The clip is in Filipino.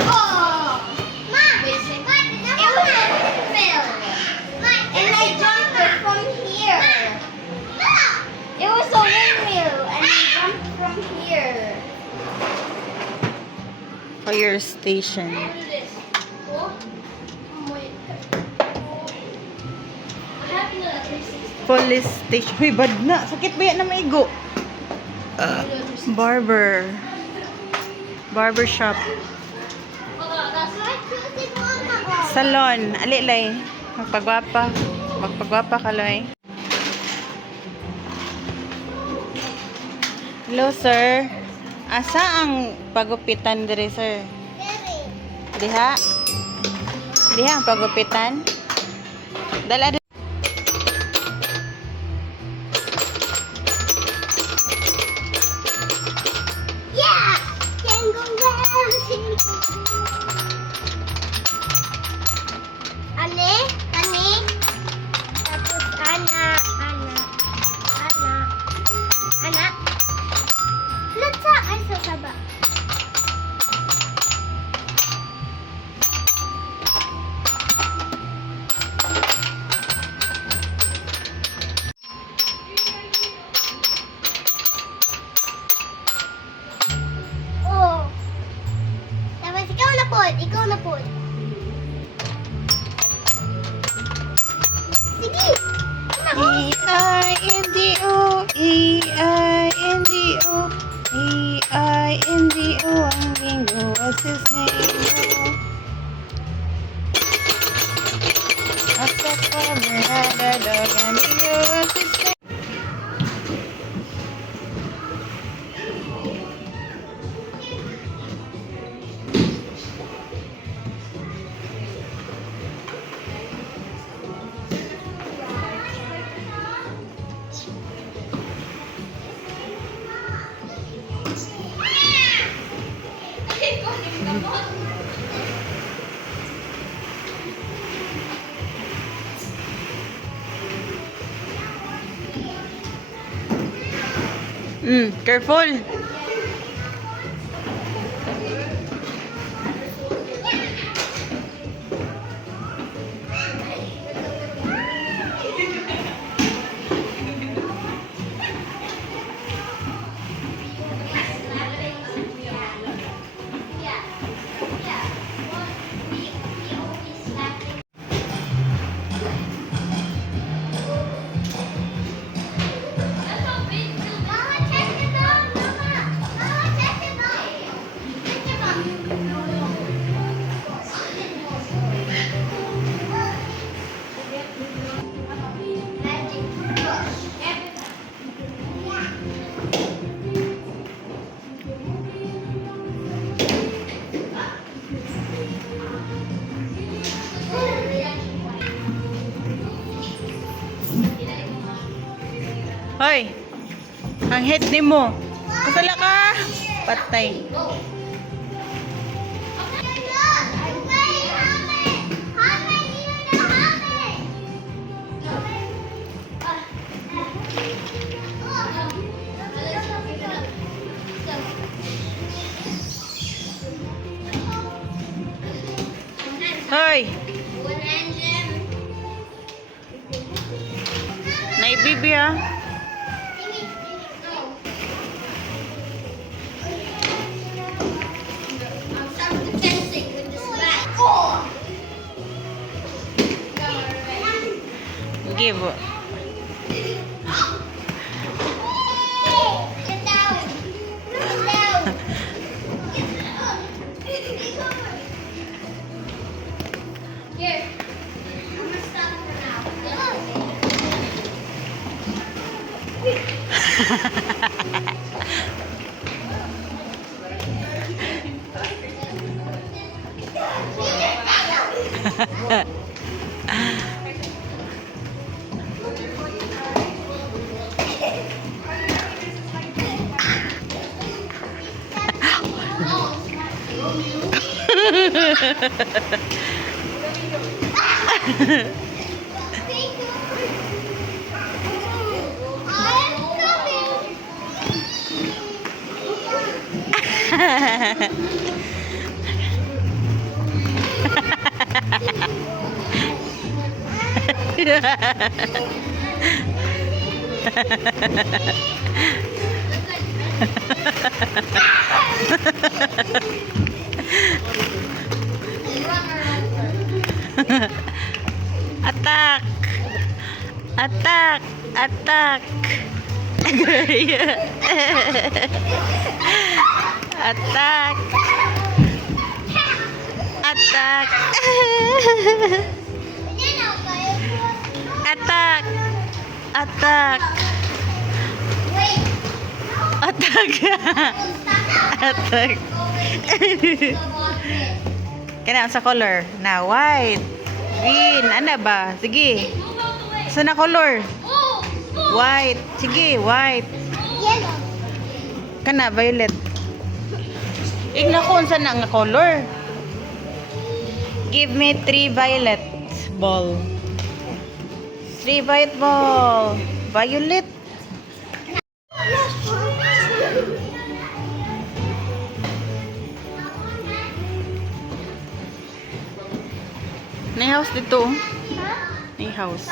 Oh! Mom! It was a windmill. And I jumped from here. It was a windmill and I jumped from here. Fire station. Police station. Uy, bad na. Sakit ba yan na maigo? Barber. Barber shop. Salon. Alilay. Magpagwapa. Magpagwapa ka, Loy. Hello, sir. Asa ang pagupitan dire, sir? Diha? Diha ang pagupitan? Dala. Yeah! Jingle bells, jingle Ane? Ane? Tapos anak. Letsa ay sasaba. Oh. Tapos ikaw na po. Sige. E-I-N-D-O, E-I-N-D-O, E-I-N-D-O, ang bingo, what's his name? A step farmer had a dog, and bingo, what's his name? Careful. Hoy, ang head ni mo. Kasala ka. Patay. Hoy. Naibibi ah. Give. Here. I'm gonna stop for now. Attack! Attack! Attack! Attack! Attack! Attack! Attack! Attack! Attack! Kaya sa color na white, green, ano ba? Sige. Saan na color? White. Sige, white. Yellow. Kana violet. Igna ko unsa na nga color. Give me 3 violet ball. 3 violet ball. Violet. May house dito. May house.